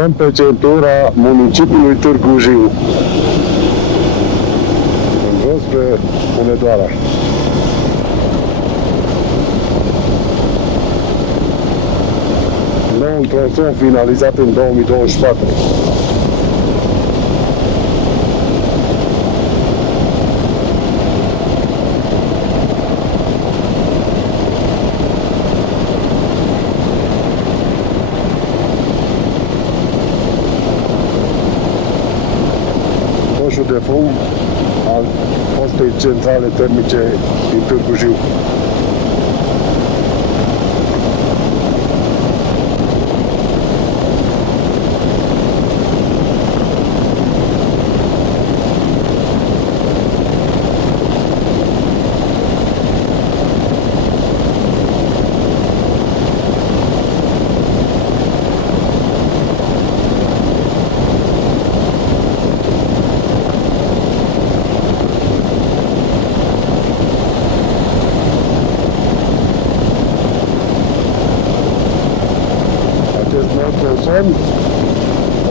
intrăm pe centura municipiului Târgu Jiu, în jos spre Hunedoara. Noul tronson finalizat în 2024. Coșul de fum al fostei centrale termice din Târgu Jiu. Tronson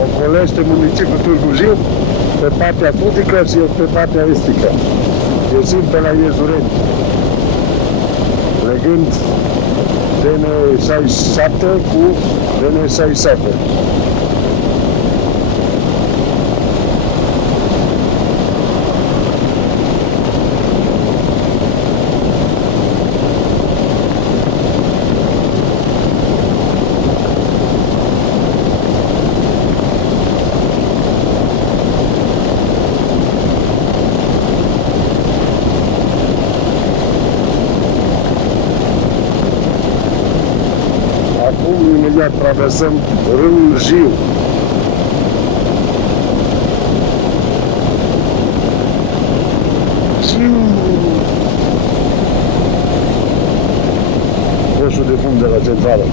ocolește municipiul Târgu Jiu pe partea sudică și pe partea estică, ieșind pe la Iezureni, legând DN67 cu DN66. Imediat traversăm râul Jiu. Coșul de fum de la centrală.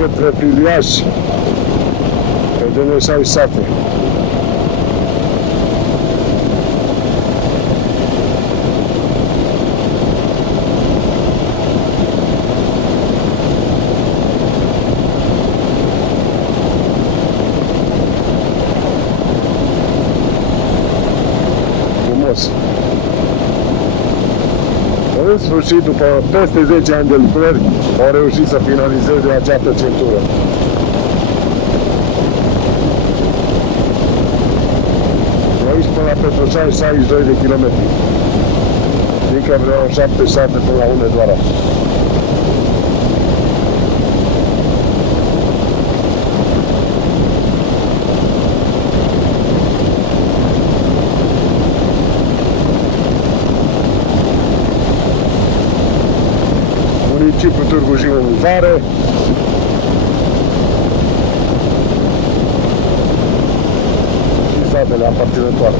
Către Filiaș pe DN67. Frumos. În sfârșit, după peste 10 ani de lucrări, au reușit să finalizeze această centură. De aici până la Petroșani, 62 de kilometri. Adică vreau 77 până la Hunedoara. Municipiul Târgu Jiu în vară. Și satele aparținătoare.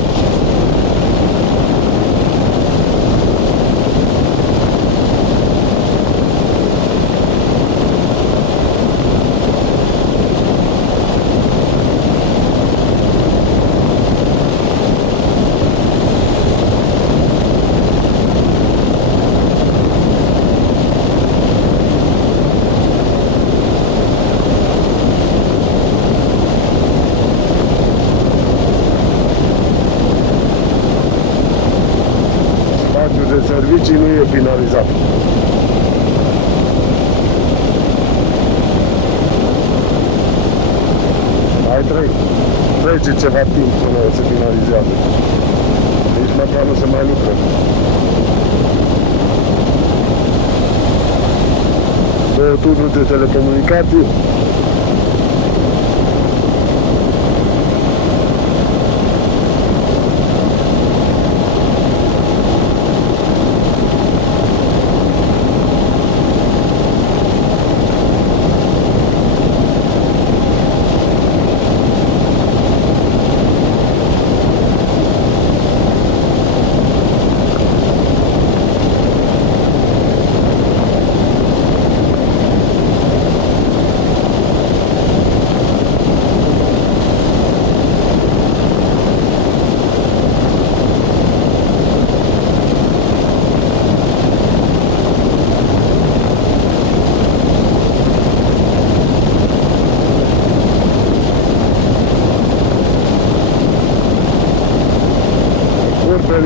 De servicii nu e finalizat. Mai trece ceva timp până se finalizează. Nici măcar nu se mai lucră. Două turnuri de telecomunicații.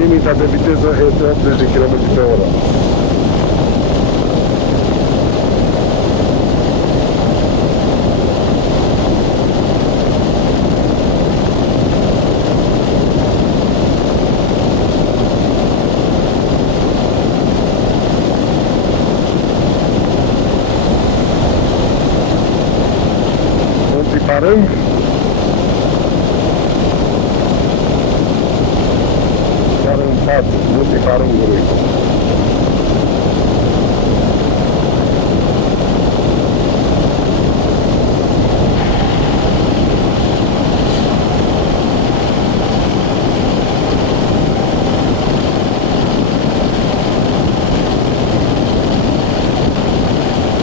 limita de viteză este 80 de km pe oră. Parâng. Chiar în față, Munții Parângului.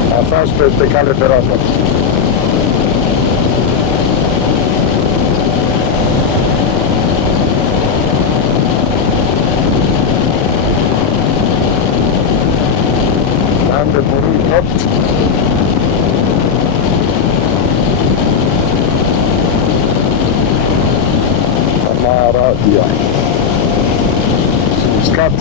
Pasaj peste cale ferată. De porunc 8. Amaravia. Uscat.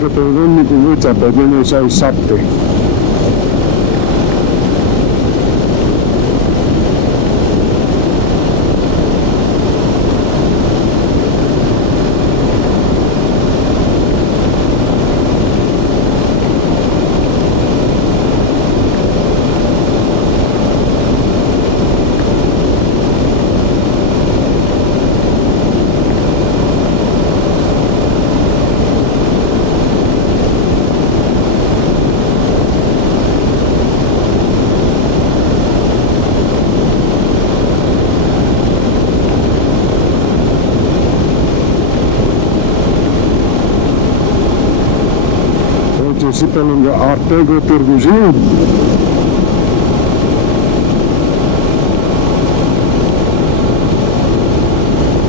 Către Râmnicu Vâlcea, pe DN67. Și pe lângă Artego Târgu Jiu.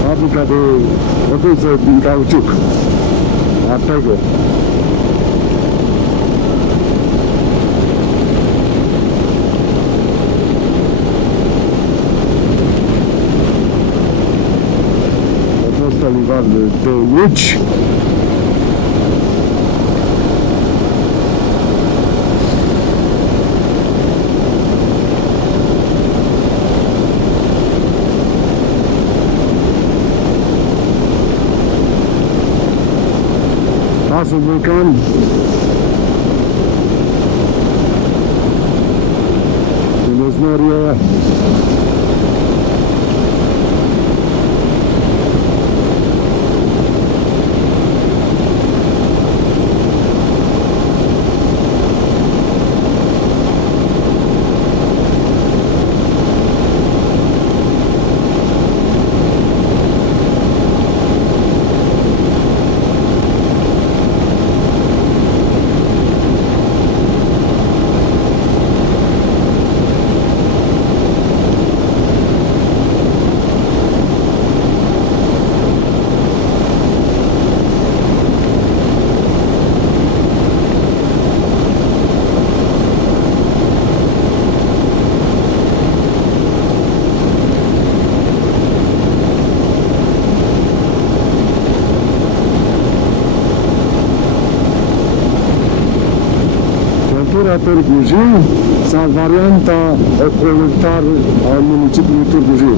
Fabrica de produse din cauciuc. Artego. Acesta livar de Luci. Pasul Vulcan. Dumneznorie. Târgu Jiu sau varianta proiectar al municipiului Târgu Jiu.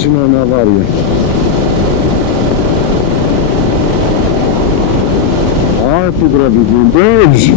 mașina în avarie. Hai tu, grăbit, gândești!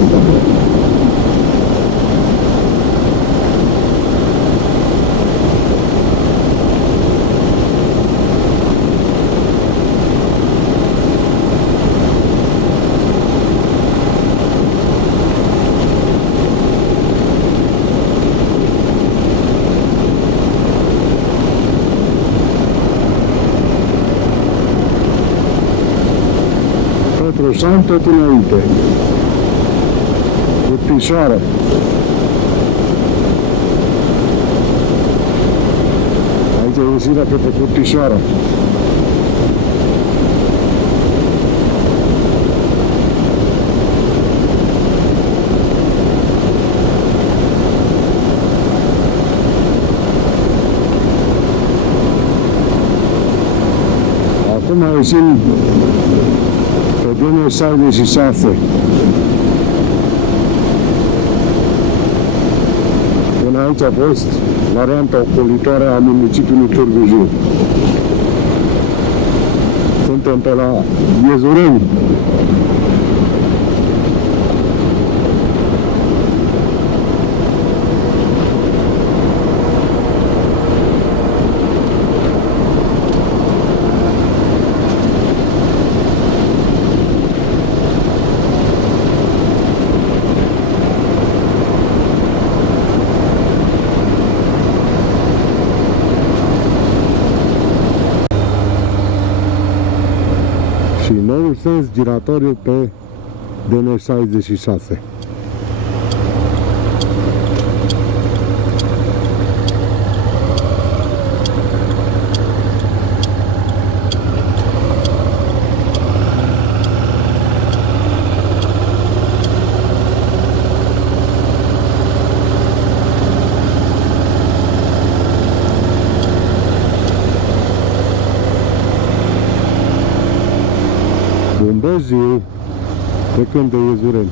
Petrușan tot înainte. Cu pișoară. Aici e ieșirea către Curtișoara. Acum ieșim pe DN66. Până aici a fost varianta ocolitoare a municipiului Târgu Jiu. Suntem pe la Iezureni. Și noul sens giratoriu pe DN66. Bună ziua, trecând de Iezureni.